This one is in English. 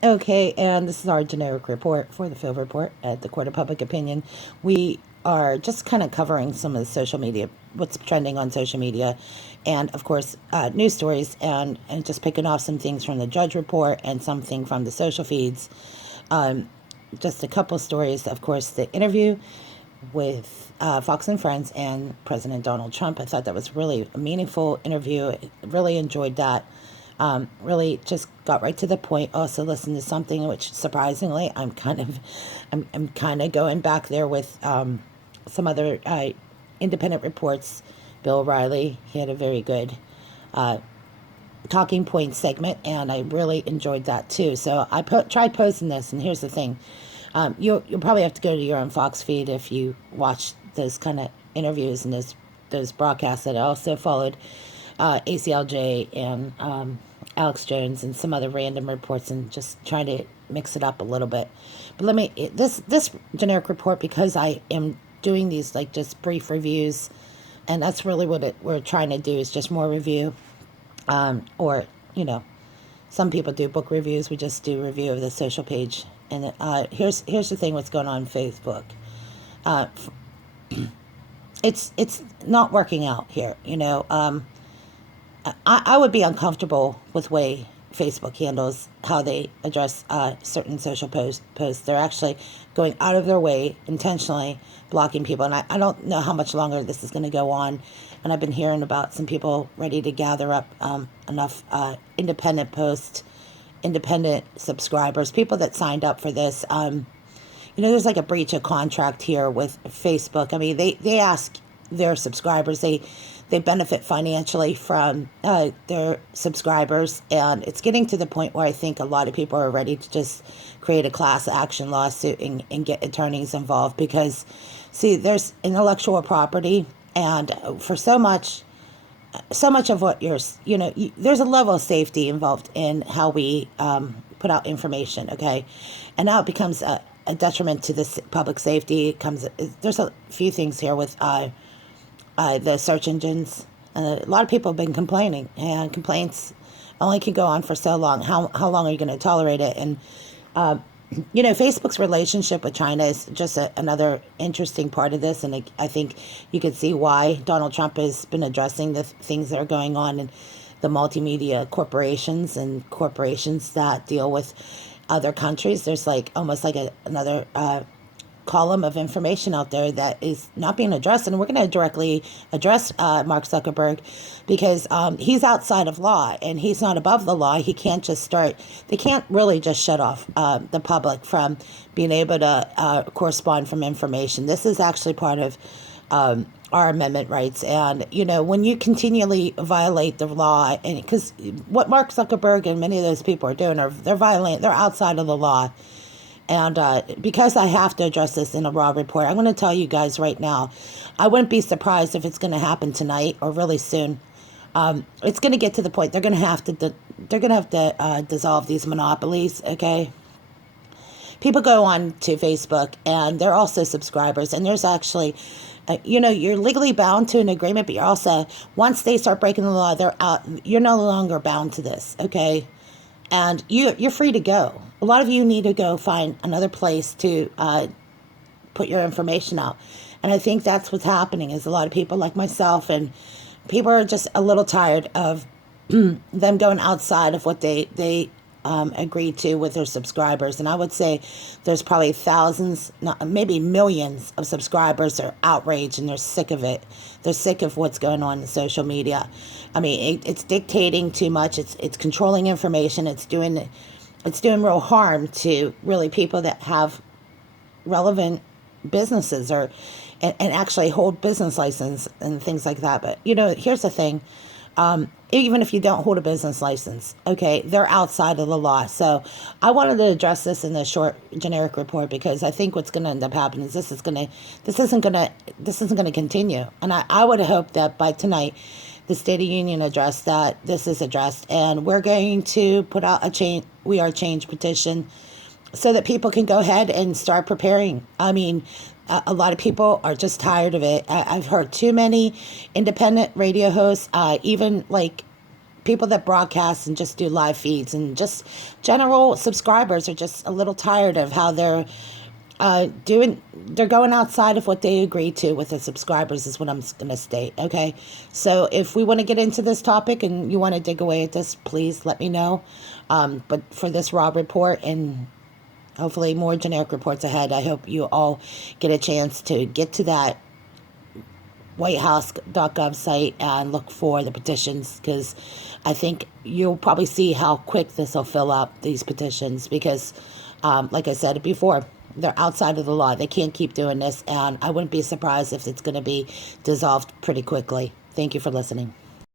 Okay, and this is our generic report for the field report at the Court of Public Opinion. We are just kind of covering some of the social media, what's trending on social media, and of course, news stories, and just picking off some things from the judge report and something from the social feeds. Um, just a couple stories, of course, the interview with Fox and Friends and President Donald Trump. I thought that was really a meaningful interview. Really enjoyed that. Really just got right to the point. Also listened to something which surprisingly I'm kind of going back there with some other independent reports. Bill O'Reilly, he had a very good talking point segment, and I really enjoyed that too. So tried posting this, and here's the thing: you'll probably have to go to your own Fox feed if you watch those kind of interviews and those broadcasts. That I also followed ACLJ and Alex Jones and some other random reports, and just trying to mix it up a little bit. But this generic report, because I am doing these like just brief reviews, and that's really what we're trying to do, is just more review, or you know, some people do book reviews. We just do review of the social page. And here's the thing: what's going on Facebook? Uh, it's not working out here. I would be uncomfortable with way Facebook handles how they address certain social posts. They're actually going out of their way intentionally blocking people, and I don't know how much longer this is going to go on. And I've been hearing about some people ready to gather up enough independent posts, independent subscribers, people that signed up for this. There's like a breach of contract here with Facebook. I mean, they ask their subscribers, they benefit financially from their subscribers, and it's getting to the point where I think a lot of people are ready to just create a class action lawsuit and get attorneys involved, because, see, there's intellectual property, and for so much of what there's a level of safety involved in how we put out information, okay? And now it becomes a detriment to the public safety. There's a few things here with the search engines. A lot of people have been complaining, and complaints only can go on for so long. How long are you going to tolerate it? And Facebook's relationship with China is just another interesting part of this, and I think you could see why Donald Trump has been addressing the things that are going on in the multimedia corporations and corporations that deal with other countries. There's like almost like another column of information out there that is not being addressed, and we're going to directly address Mark Zuckerberg, because he's outside of law and he's not above the law. He can't just they can't really just shut off the public from being able to correspond from information. This is actually part of our amendment rights. And when you continually violate the law, and because what Mark Zuckerberg and many of those people are doing, they're outside of the law. And because I have to address this in a raw report, I'm going to tell you guys right now, I wouldn't be surprised if it's going to happen tonight or really soon. It's going to get to the point they're going to have to dissolve these monopolies. Okay, people go on to Facebook and they're also subscribers, and there's actually. You're legally bound to an agreement, but you're also, once they start breaking the law, they're out. You're no longer bound to this, okay? And you're free to go. A lot of you need to go find another place to put your information out. And I think that's what's happening, is a lot of people like myself, and people are just a little tired of them going outside of what they agreed to with their subscribers. And I would say there's probably thousands, maybe millions of subscribers that are outraged, and they're sick of it. They're sick of what's going on in social media. I mean, it's dictating too much. It's controlling information. It's doing real harm to really people that have relevant businesses, and actually hold business license and things like that. But here's the thing: even if you don't hold a business license, okay, they're outside of the law. So I wanted to address this in the short generic report, because I think what's going to end up happening is this isn't going to continue. And I would hope that by tonight, the State of Union address, that this is addressed, and we're going to put out We Are Change petition, so that people can go ahead and start preparing. I mean, a lot of people are just tired of it. I've heard too many independent radio hosts, even like people that broadcast and just do live feeds and just general subscribers are just a little tired of how they're they're going outside of what they agreed to with the subscribers is what I'm going to state. Okay. So if we want to get into this topic and you want to dig away at this, please let me know. But for this raw report and hopefully more generic reports ahead, I hope you all get a chance to get to that whitehouse.gov site and look for the petitions, because I think you'll probably see how quick this will fill up, these petitions, because like I said before, they're outside of the law. They can't keep doing this, and I wouldn't be surprised if it's going to be dissolved pretty quickly. Thank you for listening.